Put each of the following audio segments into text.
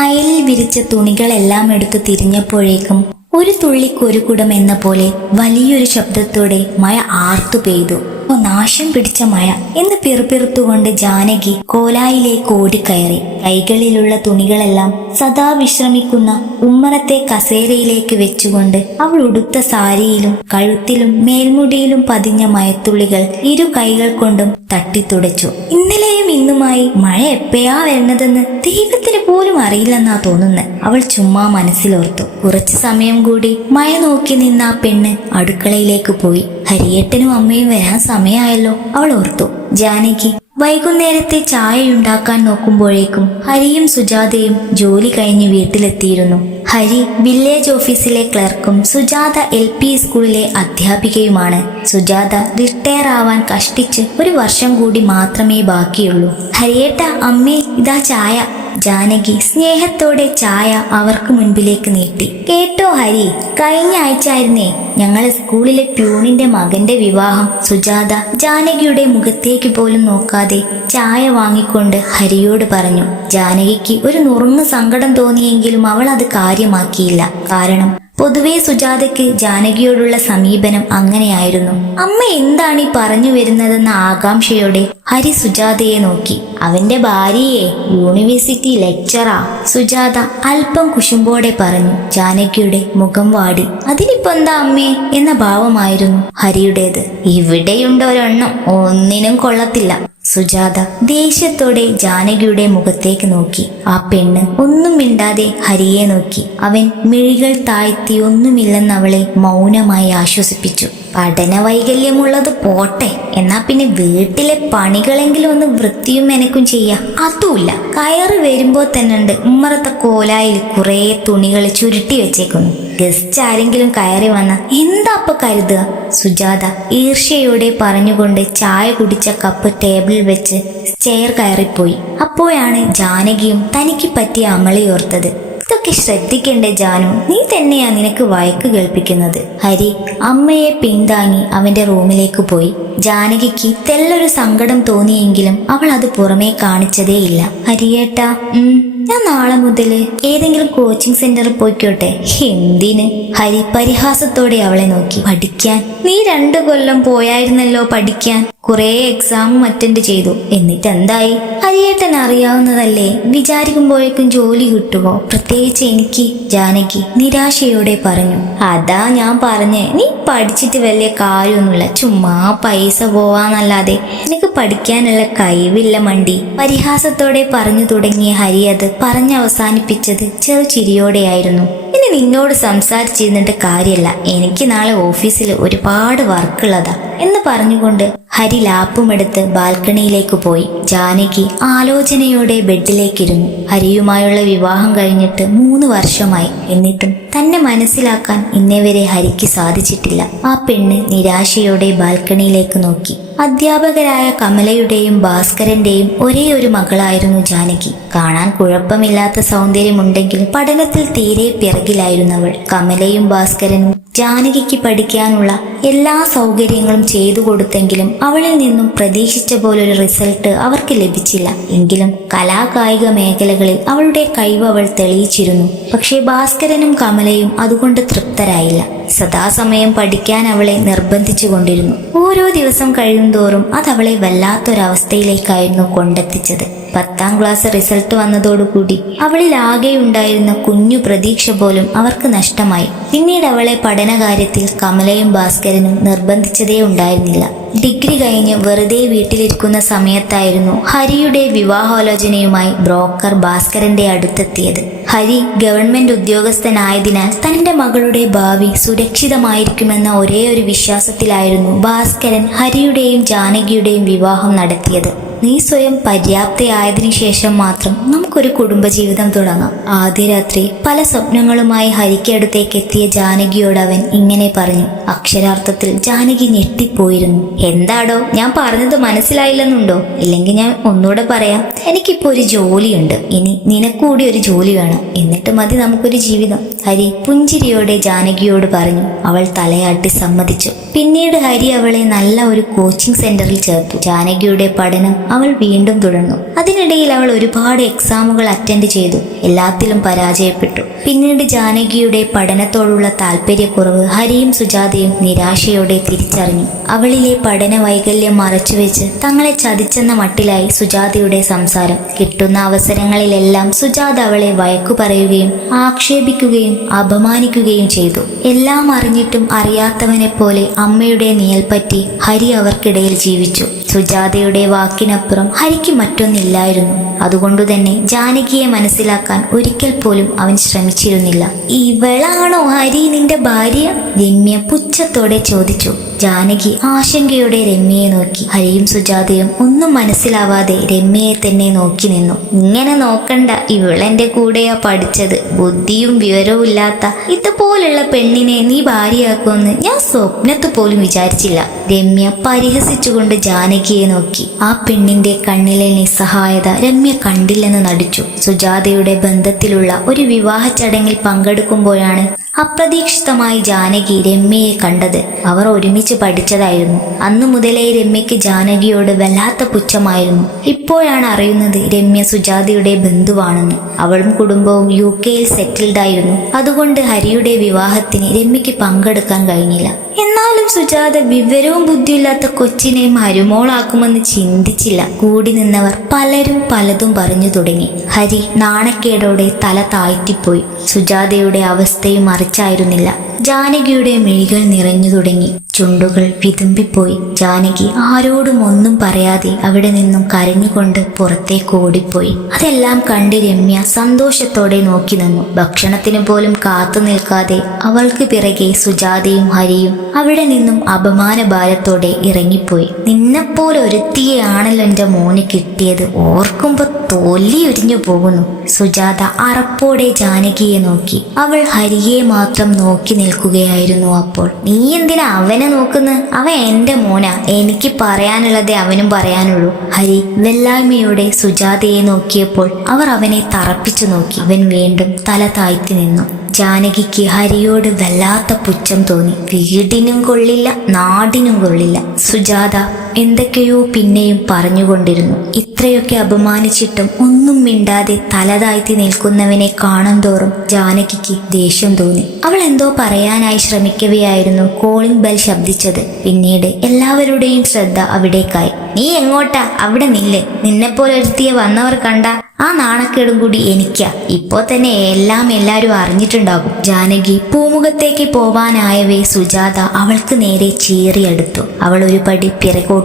അയലിൽ വിരിച്ച തുണികളെല്ലാം എടുത്ത് തിരിഞ്ഞപ്പോഴേക്കും ഒരു തുള്ളി കുടം എന്ന പോലെ വലിയൊരു ശബ്ദത്തോടെ മഴ ആർത്തു പെയ്തു. ഓ നാശം പിടിച്ച മഴ എന്ന് പിറുപിറുത്തുകൊണ്ട് ജാനകി കോലായിലേക്ക് ഓടിക്കയറി. കൈകളിലുള്ള തുണികളെല്ലാം സദാ വിശ്രമിക്കുന്ന ഉമ്മറത്തെ കസേരയിലേക്ക് വെച്ചുകൊണ്ട് അവൾ ഉടുത്ത സാരിയിലും കഴുത്തിലും മേൽമുടിയിലും പതിഞ്ഞ മയത്തുള്ളികൾ ഇരു കൈകൾ കൊണ്ടും തട്ടിത്തുടച്ചു. ഇന്നലെയും ഇന്നുമായി മഴ എപ്പോഴാ വരുന്നതെന്ന് ദൈവത്തിന് പോലും അറിയില്ലെന്നാ തോന്നുന്നത് അവൾ ചുമ്മാ മനസ്സിലോർത്തു. കുറച്ചു സമയം കൂടി മഴ നോക്കി നിന്ന ആ പെണ്ണ് അടുക്കളയിലേക്ക് പോയി. ഹരിയേട്ടനും അമ്മയും വരാൻ സമയമായല്ലോ. അവൾ ഓർത്തു. ജാനകി വൈകുന്നേരത്തെ ചായ ഉണ്ടാക്കാൻ നോക്കുമ്പോഴേക്കും ഹരിയും സുജാതയും ജോലി കഴിഞ്ഞ് വീട്ടിലെത്തിയിരുന്നു. ഹരി വില്ലേജ് ഓഫീസിലെ ക്ലർക്കും സുജാത എൽ പി സ്കൂളിലെ അധ്യാപികയുമാണ്. സുജാത റിട്ടയർ ആവാൻ കഷ്ടിച്ച് ഒരു വർഷം കൂടി മാത്രമേ ബാക്കിയുള്ളൂ. ഹരിയേട്ട അമ്മേ ഇതാ ചായ. ജാനകി സ്നേഹത്തോടെ ചായ അവർക്ക് മുൻപിലേക്ക് നീട്ടി. കേട്ടോ ഹരി കഴിഞ്ഞ ആഴ്ച ആയിരുന്നേ. ഞങ്ങൾ സ്കൂളിലെ പ്യൂണിന്റെ മകന്റെ വിവാഹം സുജാത ജാനകിയുടെ മുഖത്തേക്ക് പോലും നോക്കാതെ ചായ വാങ്ങിക്കൊണ്ട് ഹരിയോട് പറഞ്ഞു ജാനകിക്ക് ഒരു നുറുങ്ങ് സങ്കടം തോന്നിയെങ്കിലും അവൾ അത് കാര്യമാക്കിയില്ല. കാരണം പൊതുവേ സുജാതയ്ക്ക് ജാനകിയോടുള്ള സമീപനം അങ്ങനെയായിരുന്നു. അമ്മ എന്താണ് ഈ പറഞ്ഞു വരുന്നതെന്ന ആകാംക്ഷയോടെ ഹരി സുജാതയെ നോക്കി. അവന്റെ ഭാര്യയെ യൂണിവേഴ്സിറ്റി ലെക്ചറാ സുജാത അല്പം കുശുമ്പോടെ പറഞ്ഞു. ജാനകിയുടെ മുഖം വാടി. അതിനിപ്പോ എന്താ അമ്മേ? എന്ന ഭാവമായിരുന്നു ഹരിയുടേത്. ഇവിടെയുണ്ട് ഒരെണ്ണം. ഒന്നിനും കൊള്ളത്തില്ല. സുജാത ദേഷ്യത്തോടെ ജാനകിയുടെ മുഖത്തേക്ക് നോക്കി. ആ പെണ്ണ് ഒന്നും മിണ്ടാതെ ഹരിയെ നോക്കി. അവൻ മിഴികൾ താഴ്ത്തി ഒന്നുമില്ലെന്ന് അവളെ മൗനമായി ആശ്വസിപ്പിച്ചു. പഠന വൈകല്യമുള്ളത് പോട്ടെ. എന്നാ പിന്നെ വീട്ടിലെ പണികളെങ്കിലും ഒന്ന് വൃത്തിയും എനക്കും ചെയ്യാം. അതുമില്ല. കയറി വരുമ്പോ തന്നെ ഉണ്ട്. ഉമ്മറത്തെ കോലായിൽ കുറേ തുണികൾ ചുരുട്ടി വെച്ചേക്കുന്നു. ഗസ്റ്റ് ആരെങ്കിലും കയറി വന്ന എന്താ അപ്പൊ കരുതുക? സുജാത ഈർഷ്യയോടെ പറഞ്ഞുകൊണ്ട് ചായ കുടിച്ച കപ്പ് ടേബിളിൽ വെച്ച് ചെയർ കയറിപ്പോയി. അപ്പോഴാണ് ജാനകിയും തനിക്ക് പറ്റിയ അമളിയോർത്തത് ഇതൊക്കെ ശ്രദ്ധിക്കണ്ടേ ജാനു? നീ തന്നെയാ നിനക്ക് വയക്ക് കേൾപ്പിക്കുന്നത്. ഹരി അമ്മയെ പിന്താങ്ങി അവന്റെ റൂമിലേക്ക് പോയി. ജാനകിക്ക് തെല്ലൊരു സങ്കടം തോന്നിയെങ്കിലും അവൾ അത് പുറമേ കാണിച്ചതേയില്ല ഹരിയേട്ടാ ഉം ഞാൻ നാളെ മുതൽ ഏതെങ്കിലും കോച്ചിങ് സെന്ററിൽ പോയിക്കോട്ടെ? എന്തിന്? ഹരി പരിഹാസത്തോടെ അവളെ നോക്കി. പഠിക്കാൻ? നീ രണ്ടു കൊല്ലം പോയായിരുന്നല്ലോ പഠിക്കാൻ. കുറെ എക്സാമും അറ്റൻഡ് ചെയ്തു. എന്നിട്ട് എന്തായി ഹരിയേട്ടൻ അറിയാവുന്നതല്ലേ വിചാരിക്കുമ്പോഴേക്കും ജോലി കിട്ടുമോ? പ്രത്യേകിച്ച് എനിക്ക് ജാനകി നിരാശയോടെ പറഞ്ഞു അതാ ഞാൻ പറഞ്ഞേ നീ പഠിച്ചിട്ട് വലിയ കാര്യമൊന്നുമില്ല ചുമ്മാ പൈസ പോവാന്നല്ലാതെ. നിനക്ക് പഠിക്കാനുള്ള കഴിവില്ല മണ്ടി. പരിഹാസത്തോടെ പറഞ്ഞു തുടങ്ങിയ ഹരി അത് പറഞ്ഞവസാനിപ്പിച്ചത് ചെറു ചിരിയോടെയായിരുന്നു. ഇനി നിന്നോട് സംസാരിച്ചിരുന്നിട്ട് കാര്യമല്ല എനിക്ക് നാളെ ഓഫീസിൽ ഒരുപാട് വർക്കുള്ളതാ. എന്ന് പറഞ്ഞുകൊണ്ട് ഹരി ലാപ്പുമെടുത്ത് ബാൽക്കണിയിലേക്ക് പോയി. ജാനകി ആലോചനയോടെ ബെഡിലേക്കിരുന്നു. ഹരിയുമായുള്ള വിവാഹം കഴിഞ്ഞിട്ട് മൂന്ന് വർഷമായി. എന്നിട്ടും തന്നെ മനസ്സിലാക്കാൻ ഇന്നേവരെ ഹരിക്ക് സാധിച്ചിട്ടില്ല. ആ പെണ്ണ് നിരാശയോടെ ബാൽക്കണിയിലേക്ക് നോക്കി. അധ്യാപകരായ കമലയുടെയും ഭാസ്കരന്റെയും ഒരേ ഒരു മകളായിരുന്നു ജാനകി. കാണാൻ കുഴപ്പമില്ലാത്ത സൗന്ദര്യമുണ്ടെങ്കിലും പഠനത്തിൽ തീരെ പിറകിലായിരുന്നവൾ. കമലയും ഭാസ്കരനും ജാനകിക്ക് പഠിക്കാനുള്ള എല്ലാ സൗകര്യങ്ങളും ചെയ്തു കൊടുത്തെങ്കിലും അവളിൽ നിന്നും പ്രതീക്ഷിച്ച പോലൊരു റിസൾട്ട് അവർക്ക് ലഭിച്ചില്ല. എങ്കിലും കലാകായിക മേഖലകളിൽ അവളുടെ കഴിവ് അവൾ തെളിയിച്ചിരുന്നു. പക്ഷേ ഭാസ്കരനും കമലയും അതുകൊണ്ട് തൃപ്തരായില്ല. സദാസമയം പഠിക്കാൻ അവളെ നിർബന്ധിച്ചു കൊണ്ടിരുന്നു. ഓരോ ദിവസം കഴിയും തോറും അത് അവളെ വല്ലാത്തൊരവസ്ഥയിലേക്കായിരുന്നു കൊണ്ടെത്തിച്ചത്. പത്താം ക്ലാസ് റിസൾട്ട് വന്നതോടുകൂടി അവളിൽ ആകെയുണ്ടായിരുന്ന കുഞ്ഞു പ്രതീക്ഷ പോലും അവർക്ക് നഷ്ടമായി. പിന്നീട് അവളെ പഠനകാര്യത്തിൽ കമലയും ഭാസ്കരനും നിർബന്ധിച്ചതേ ഉണ്ടായിരുന്നില്ല. ഡിഗ്രി കഴിഞ്ഞ് വെറുതെ വീട്ടിലിരിക്കുന്ന സമയത്തായിരുന്നു ഹരിയുടെ വിവാഹാലോചനയുമായി ബ്രോക്കർ ഭാസ്കരന്റെ അടുത്തെത്തിയത്. ഹരി ഗവൺമെന്റ് ഉദ്യോഗസ്ഥനായതിനാൽ തന്റെ മകളുടെ ഭാവി സുരക്ഷിതമായിരിക്കുമെന്ന ഒരേ ഒരു വിശ്വാസത്തിലായിരുന്നു ഭാസ്കരൻ ഹരിയുടെയും ജാനകിയുടെയും വിവാഹം നടത്തിയത്. നീ സ്വയം പര്യാപ്തയായതിനു ശേഷം മാത്രം നമുക്കൊരു കുടുംബജീവിതം തുടങ്ങാം. ആദ്യ രാത്രി പല സ്വപ്നങ്ങളുമായി ഹരിക്കടുത്തേക്ക് എത്തിയ ജാനകിയോട് അവൻ ഇങ്ങനെ പറഞ്ഞു. അക്ഷരാർത്ഥത്തിൽ ജാനകി ഞെട്ടിപ്പോയിരുന്നു. എന്താടോ ഞാൻ പറഞ്ഞത് മനസ്സിലായില്ലെന്നുണ്ടോ? ഇല്ലെങ്കിൽ ഞാൻ ഒന്നുകൂടെ പറയാം. എനിക്കിപ്പോ ഒരു ജോലിയുണ്ട്. ഇനി നിനക്കൂടി ഒരു ജോലി വേണം. എന്നിട്ട് മതി നമുക്കൊരു ജീവിതം. ഹരി പുഞ്ചിരിയോടെ ജാനകിയോട് പറഞ്ഞു. അവൾ തലയാട്ടി സമ്മതിച്ചു. പിന്നീട് ഹരി അവളെ നല്ല ഒരു കോച്ചിങ് സെന്ററിൽ ചേർത്തു. ജാനകിയുടെ പഠനം അവൾ വീണ്ടും തുടർന്നു. അതിനിടയിൽ അവൾ ഒരുപാട് എക്സാം എക്സാമുകൾ അറ്റൻഡ് ചെയ്തു. എല്ലാത്തിലും പരാജയപ്പെട്ടു. പിന്നീട് ജാനകിയുടെ പഠനത്തോടുള്ള താല്പര്യക്കുറവ് ഹരിയും സുജാതയും നിരാശയോടെ തിരിച്ചറിഞ്ഞു. അവളിലെ പഠന വൈകല്യം മറച്ചുവെച്ച് തങ്ങളെ ചതിച്ചെന്ന മട്ടിലായി സുജാതയുടെ സംസാരം. കിട്ടുന്ന അവസരങ്ങളിലെല്ലാം സുജാത അവളെ വഴക്കു പറയുകയും ആക്ഷേപിക്കുകയും അപമാനിക്കുകയും ചെയ്തു. എല്ലാം അറിഞ്ഞിട്ടും അറിയാത്തവനെ പോലെ അമ്മയുടെ നിയൽപ്പറ്റി ഹരി അവർക്കിടയിൽ ജീവിച്ചു. സുജാതയുടെ വാക്കിനപ്പുറം ഹരിക്ക് മറ്റൊന്നില്ലായിരുന്നു. അതുകൊണ്ടുതന്നെ ജാനകിയെ മനസ്സിലാക്കാൻ ഒരിക്കൽ പോലും അവൻ ശ്രമിച്ചിരുന്നില്ല. ഇവളാണോ ഹരി നിന്റെ ഭാര്യ? രമ്യ പുച്ഛത്തോടെ ചോദിച്ചു. ജാനകി ആശങ്കയോടെ രമ്യയെ നോക്കി. ഹരിയും സുജാതയും ഒന്നും മനസ്സിലാവാതെ രമ്യയെ തന്നെ നോക്കി നിന്നു. ഇങ്ങനെ നോക്കണ്ട ഇവളെന്റെ കൂടെയാ പഠിച്ചത്. ബുദ്ധിയും വിവരവും ഇല്ലാത്ത ഇതുപോലുള്ള പെണ്ണിനെ നീ ഭാര്യയാക്കുമെന്ന് ഞാൻ സ്വപ്നത്ത് പോലും വിചാരിച്ചില്ല. രമ്യ പരിഹസിച്ചുകൊണ്ട് ജാനകിയെ നോക്കി. ആ പെണ്ണിന്റെ കണ്ണിലെ നിസ്സഹായത രമ്യ കണ്ടില്ലെന്ന് നടിച്ചു. സുജാതയുടെ ബന്ധത്തിലുള്ള ഒരു വിവാഹ ചടങ്ങിൽ പങ്കെടുക്കുമ്പോഴാണ് അപ്രതീക്ഷിതമായി ജാനകി രമ്യയെ കണ്ടത് അവർ ഒരുമിച്ച് പഠിച്ചതായിരുന്നു. അന്നു മുതലേ രമ്യയ്ക്ക് ജാനകിയോട് വല്ലാത്ത പുച്ഛമായിരുന്നു. ഇപ്പോഴാണ് അറിയുന്നത് രമ്യ സുജാതയുടെ ബന്ധുവാണെന്ന്. അവളും കുടുംബവും യു കെയിൽ സെറ്റിൽഡായിരുന്നു. അതുകൊണ്ട് ഹരിയുടെ വിവാഹത്തിന് രമ്യയ്ക്ക് പങ്കെടുക്കാൻ കഴിഞ്ഞില്ല. എന്നാലും സുജാത വിവരവും ബുദ്ധിയില്ലാത്ത കൊച്ചിനെ മരുമോളാക്കുമെന്ന് ചിന്തിച്ചില്ല. കൂടി നിന്നവർ പലരും പലതും പറഞ്ഞു തുടങ്ങി. ഹരി നാണക്കേടോടെ തല താഴ്ത്തിപ്പോയി. സുജാതയുടെ അവസ്ഥയും മറിച്ചായിരുന്നില്ല. ജാനകിയുടെ മിഴികൾ നിറഞ്ഞു തുടങ്ങി. ചുണ്ടുകൾ വിതുമ്പിപ്പോയി. ജാനകി ആരോടും ഒന്നും പറയാതെ അവിടെ നിന്നും കരഞ്ഞുകൊണ്ട് പുറത്തേക്ക് ഓടിപ്പോയി. അതെല്ലാം കണ്ട് രമ്യ സന്തോഷത്തോടെ നോക്കി നിന്നു. ഭക്ഷണത്തിന് പോലും കാത്തു നിൽക്കാതെ അവൾക്ക് പിറകെ സുജാതയും ഹരിയും അവിടെ നിന്നും അപമാന ഭാരത്തോടെ ഇറങ്ങിപ്പോയി. നിന്നെപ്പോലെ ഒരുത്തിയെയാണല്ലോ എന്റെ മോന് കിട്ടിയത്. ഓർക്കുമ്പോ തൊല്ലി ഉരിഞ്ഞു പോകുന്നു. സുജാത അറപ്പോടെ ജാനകിയെ നോക്കി. അവൾ ഹരിയെ മാത്രം നോക്കി നിൽക്കുകയായിരുന്നു അപ്പോൾ. നീ എന്തിനാ അവനെ നോക്കുന്നു? അവൻ എന്റെ മോന. എനിക്ക് പറയാനുള്ളതേ അവനും പറയാനുള്ളൂ. ഹരി വെല്ലായ്മയോടെ സുജാതയെ നോക്കിയപ്പോൾ അവർ അവനെ തറപ്പിച്ചു നോക്കി. അവൻ വീണ്ടും തല താഴ്ത്തി നിന്നു. ജാനകിക്ക് ഹരിയോട് വല്ലാത്ത പുച്ഛം തോന്നി. വീടിനും കൊള്ളില്ല നാടിനും കൊള്ളില്ല. സുജാത എന്തൊക്കെയോ പിന്നെയും പറഞ്ഞുകൊണ്ടിരുന്നു. ഇത്രയൊക്കെ അപമാനിച്ചിട്ടും ഒന്നും മിണ്ടാതെ തലതാഴ്ത്തി നിൽക്കുന്നവനെ കാണും തോറും ജാനകിക്ക് ദേഷ്യം തോന്നി. അവൾ എന്തോ പറയാനായി ശ്രമിക്കവെയായിരുന്നു കോളിംഗ് ബെൽ ശബ്ദിച്ചത്. പിന്നീട് എല്ലാവരുടെയും ശ്രദ്ധ അവിടേക്കായി. നീ എങ്ങോട്ടാ? അവിടെ നില്ല്. നിന്നെപ്പോലെ ഒരുത്തിയെ വന്നവർ കണ്ട ആ നാണക്കേടും കൂടി എനിക്കാ. ഇപ്പോ തന്നെ എല്ലാം എല്ലാരും അറിഞ്ഞിട്ടുണ്ടാകും. ജാനകി പൂമുഖത്തേക്ക് പോവാനായവേ സുജാത അവൾക്ക് നേരെ ചീറിയെടുത്തു. അവൾ ഒരു പടി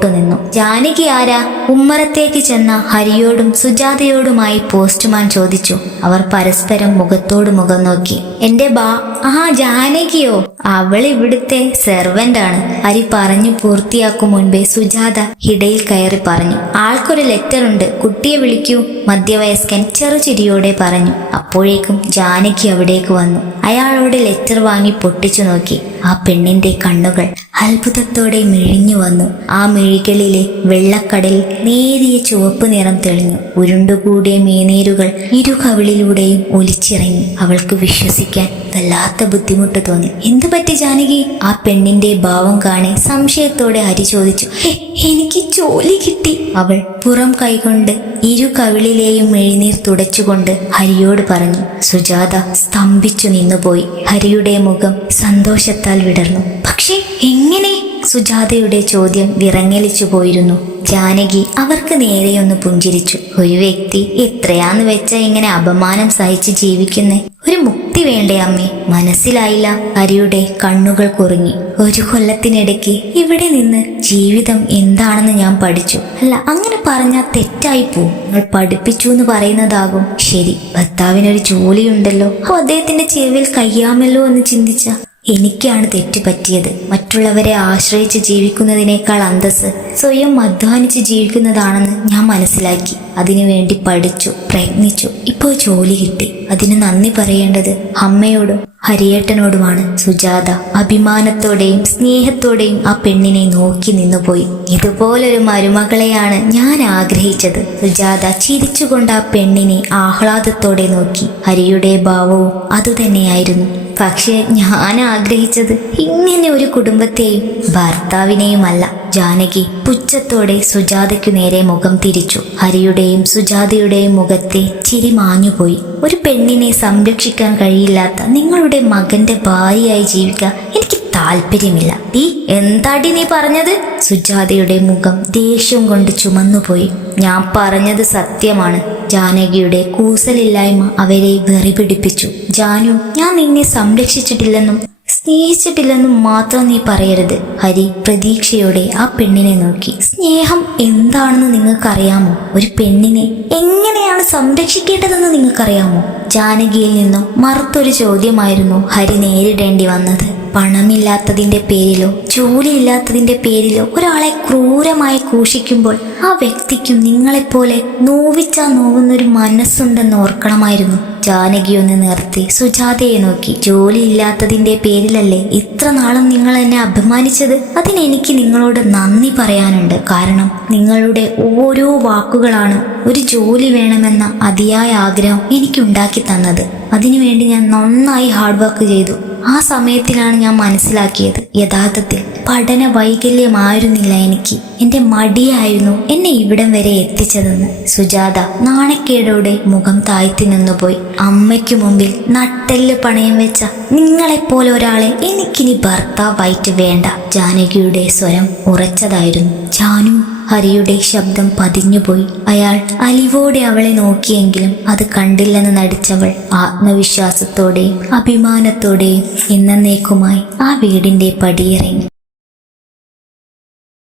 നിന്നു. ജാനകി ആരാ? ഉമ്മറത്തേക്ക് ചെന്ന ഹരിയോടും സുജാതയോടുമായി പോസ്റ്റ്മാൻ ചോദിച്ചു. അവർ പരസ്പരം മുഖത്തോട് മുഖം നോക്കി. എന്റെ ബാ ആ ജാനകിയോ? അവൾ ഇവിടുത്തെ സെർവന്റ് ആണ് ഹരി പറഞ്ഞു പൂർത്തിയാക്കും മുൻപേ സുജാത ഹിടയിൽ കയറി പറഞ്ഞു. ആൾക്കൊരു ലെറ്റർ ഉണ്ട്. കുട്ടിയെ വിളിക്കൂ. മധ്യവയസ്കൻ ചെറുചിരിയോടെ പറഞ്ഞു. അപ്പോഴേക്കും ജാനകി അവിടേക്ക് വന്നു. അയാളോട് ലെറ്റർ വാങ്ങി പൊട്ടിച്ചു നോക്കി. ആ പെണ്ണിന്റെ കണ്ണുകൾ അത്ഭുതത്തോടെ മിഴിഞ്ഞു വന്നു. ആ മിഴികളിലെ വെള്ളക്കടൽ നേരിയ ചുവപ്പ് നിറം തെളിഞ്ഞു. ഉരുണ്ടുകൂടിയ മേനീരുകൾ ഇരു കവിളിലൂടെയും ഒലിച്ചിറങ്ങി. അവൾക്ക് വിശ്വസിക്കാൻ വല്ലാത്ത ബുദ്ധിമുട്ട് തോന്നി. എന്തു പറ്റി ജാനകി? ആ പെണ്ണിന്റെ ഭാവം കാണി സംശയത്തോടെ അരി ചോദിച്ചു. "എ, എനിക്ക് ജോലി കിട്ടി. അവൾ പുറം കൈകൊണ്ട് ഇരു കവിളിലെയും മെഴിനീർ തുടച്ചുകൊണ്ട് ഹരിയോട് പറഞ്ഞു. സുജാത സ്തംഭിച്ചു നിന്നുപോയി. ഹരിയുടെ മുഖം സന്തോഷത്താൽ വിടർന്നു. പക്ഷേ എങ്ങനെ? സുജാതയുടെ ചോദ്യം വിറങ്ങലിച്ചു പോയിരുന്നു. ജാനകി അവർക്ക് നേരെയൊന്ന് പുഞ്ചിരിച്ചു. ഒരു വ്യക്തി എത്രയാന്ന് വെച്ച ഇങ്ങനെ അപമാനം സഹിച്ച് ജീവിക്കുന്നേ? ഒരു മുക്തി വേണ്ടേ അമ്മേ? മനസ്സിലായില്ല. ഹരിയുടെ കണ്ണുകൾ കുറുങ്ങി. ഒരു കൊല്ലത്തിനിടയ്ക്ക് ഇവിടെ നിന്ന് ജീവിതം എന്താണെന്ന് ഞാൻ പഠിച്ചു. അല്ല അങ്ങനെ പറഞ്ഞാൽ തെറ്റായി പോവും. നിങ്ങൾ പഠിപ്പിച്ചു എന്ന് പറയുന്നതാകും. ശരി ഭർത്താവിനൊരു ജോലിയുണ്ടല്ലോ. അപ്പോൾ അദ്ദേഹത്തിന്റെ ചെവിയിൽ കഴിയാമല്ലോ എന്ന് ചിന്തിച്ച? എനിക്കാണ് തെറ്റ് പറ്റിയത് മറ്റുള്ളവരെ ആശ്രയിച്ച് ജീവിക്കുന്നതിനേക്കാൾ അന്തസ് സ്വയം അധ്വാനിച്ച് ജീവിക്കുന്നതാണെന്ന് ഞാൻ മനസ്സിലാക്കി. അതിനുവേണ്ടി പഠിച്ചു പ്രയത്നിച്ചു. ഇപ്പോൾ ജോലി കിട്ടി. അതിന് നന്ദി പറയേണ്ടത് അമ്മയോടും ഹരിയേട്ടനോടുമാണ് സുജാത. അഭിമാനത്തോടെയും സ്നേഹത്തോടെയും ആ പെണ്ണിനെ നോക്കി നിന്നുപോയി. ഇതുപോലൊരു മരുമകളെയാണ് ഞാൻ ആഗ്രഹിച്ചത്. സുജാത ചിരിച്ചുകൊണ്ട് ആ പെണ്ണിനെ ആഹ്ലാദത്തോടെ നോക്കി. ഹരിയുടെ ഭാവവും അതുതന്നെയായിരുന്നു. പക്ഷേ ഞാൻ ആഗ്രഹിച്ചത് ഇങ്ങനെ ഒരു കുടുംബത്തെയും ഭർത്താവിനെയുമല്ല. ജാനകി പുച്ഛത്തോടെ സുജാതയ്ക്കു നേരെ മുഖം തിരിച്ചു. ഹരിയുടെയും സുജാതയുടെയും മുഖത്തെ ചിരി മാഞ്ഞുപോയി. ഒരു പെണ്ണിനെ സംരക്ഷിക്കാൻ കഴിയില്ലാത്ത നിങ്ങളുടെ മകന്റെ ഭാര്യയായി ജീവിക്കാൻ എനിക്ക് താല്പര്യമില്ല. നീ എന്താടി നീ പറഞ്ഞത്? സുജാതയുടെ മുഖം ദേഷ്യം കൊണ്ട് ചുമന്നുപോയി. ഞാൻ പറഞ്ഞത് സത്യമാണ്. ജാനകിയുടെ കൂസലില്ലായ്മ അവരെ വെറി പിടിപ്പിച്ചു ജാനു ഞാൻ നിന്നെ സംരക്ഷിച്ചിട്ടില്ലെന്നും സ്നേഹിച്ചിട്ടില്ലെന്നും മാത്രം നീ പറയരുത്. ഹരി പ്രതീക്ഷയോടെ ആ പെണ്ണിനെ നോക്കി. സ്നേഹം എന്താണെന്ന് നിങ്ങൾക്കറിയാമോ? ഒരു പെണ്ണിനെ എങ്ങനെയാണ് സംരക്ഷിക്കേണ്ടതെന്ന് നിങ്ങൾക്കറിയാമോ? ജാനകിയിൽ നിന്നും മറുത്തൊരു ചോദ്യമായിരുന്നു ഹരി നേരിടേണ്ടി വന്നത്. പണമില്ലാത്തതിന്റെ പേരിലോ ജോലിയില്ലാത്തതിന്റെ പേരിലോ ഒരാളെ ക്രൂരമായി കൂഷിക്കുമ്പോൾ ആ വ്യക്തിക്കും നിങ്ങളെപ്പോലെ നോവിച്ചാ നോവുന്നൊരു മനസ്സുണ്ടെന്ന് ഓർക്കണമായിരുന്നു. ജാനകി ഒന്ന് നിർത്തി. സുജാതയെ നോക്കി. ജോലിയില്ലാത്തതിന്റെ പേരിലല്ലേ ഇത്ര നാളും നിങ്ങൾ എന്നെ അഭിമാനിച്ചത് അതിനെനിക്ക് നിങ്ങളോട് നന്ദി പറയാനുണ്ട്. കാരണം നിങ്ങളുടെ ഓരോ വാക്കുകളാണ് ഒരു ജോലി വേണമെന്ന അതിയായ ആഗ്രഹം എനിക്കുണ്ടാക്കി തന്നത്. അതിനുവേണ്ടി ഞാൻ നന്നായി ഹാർഡ് വർക്ക് ചെയ്തു. ആ സമയത്തിലാണ് ഞാൻ മനസ്സിലാക്കിയത്. യഥാർത്ഥത്തിൽ പഠന വൈകല്യമായിരുന്നില്ല എനിക്ക്. എന്റെ മടിയായിരുന്നു എന്നെ ഇവിടം വരെ എത്തിച്ചതെന്ന്. സുജാത നാണക്കേടോടെ മുഖം താഴ്ത്തി നിന്നുപോയി. അമ്മയ്ക്കു മുമ്പിൽ നട്ടെല്ല് പണയം വെച്ച നിങ്ങളെപ്പോലെ ഒരാളെ എനിക്കിനി ഭർത്താവായിട്ട് വേണ്ട. ജാനകിയുടെ സ്വരം ഉറച്ചതായിരുന്നു. ജാനു ഹരിയുടെ ശബ്ദം പതിഞ്ഞുപോയി. അയാൾ അലിവോടെ അവളെ നോക്കിയെങ്കിലും അത് കണ്ടില്ലെന്ന് നടിച്ചവൾ ആത്മവിശ്വാസത്തോടെയും അഭിമാനത്തോടെയും എന്നേക്കുമായി ആ വീടിന്റെ പടിയിറങ്ങി.